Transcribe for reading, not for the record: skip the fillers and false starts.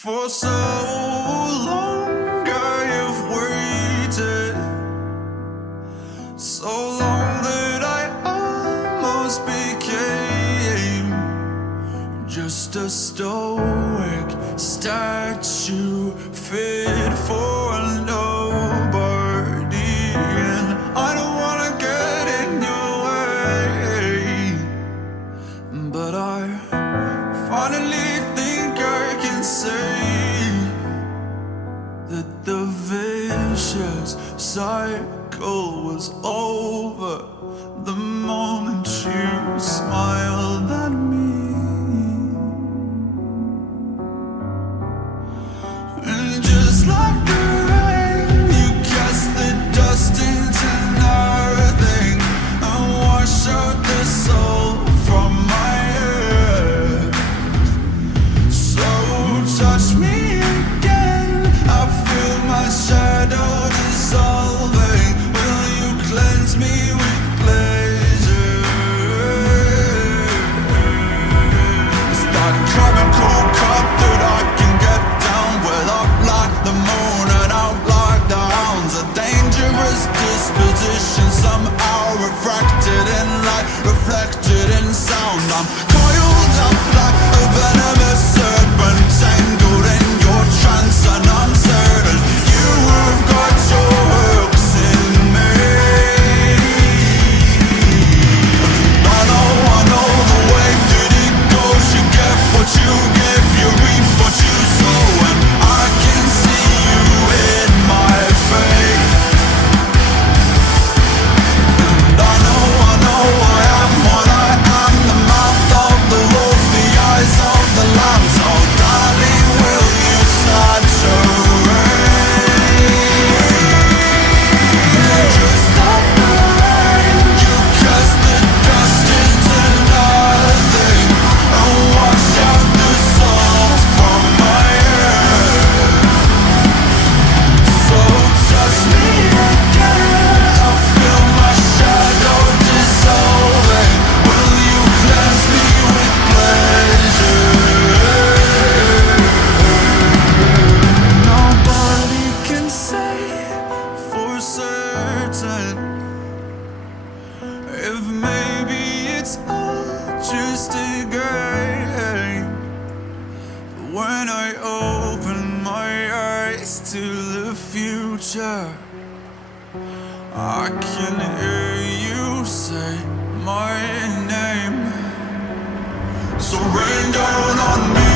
For so long I have waited, so long that I almost became just a stoic statue fit for nobody. And I don't wanna get in your way, but I finally think I can say that the vicious cycle was over the moment you smiled at me. And just like the rain, you cast the dust into nothing and wash out the soul from my head. So touch me again, I feel my shadow dissolving. Will you cleanse me with pleasure? It's that chemical cup that I can get down with, up like the moon and out like the hounds. A dangerous disposition, somehow refracted in light, reflected in sound. I'm coiled up like a venomous serpent, tangled in your trance, and I'm certain you have got your hooks in me. I know the way that it goes. You get what you give, you reap what you sow, and I can see you in my faith. And I know I am what I am, the mouth of the wolf, the eyes of the lamb. So darling, will you saturate? Just stop the rain, you cast the dust into nothing and wash out the salt from my head. So touch me again, I feel my shadow dissolving. Will you cleanse me with pleasure? Nobody can say for certain if maybe it's all just a game. But when I open my eyes to the future, I can hear you say my name. So rain down on me.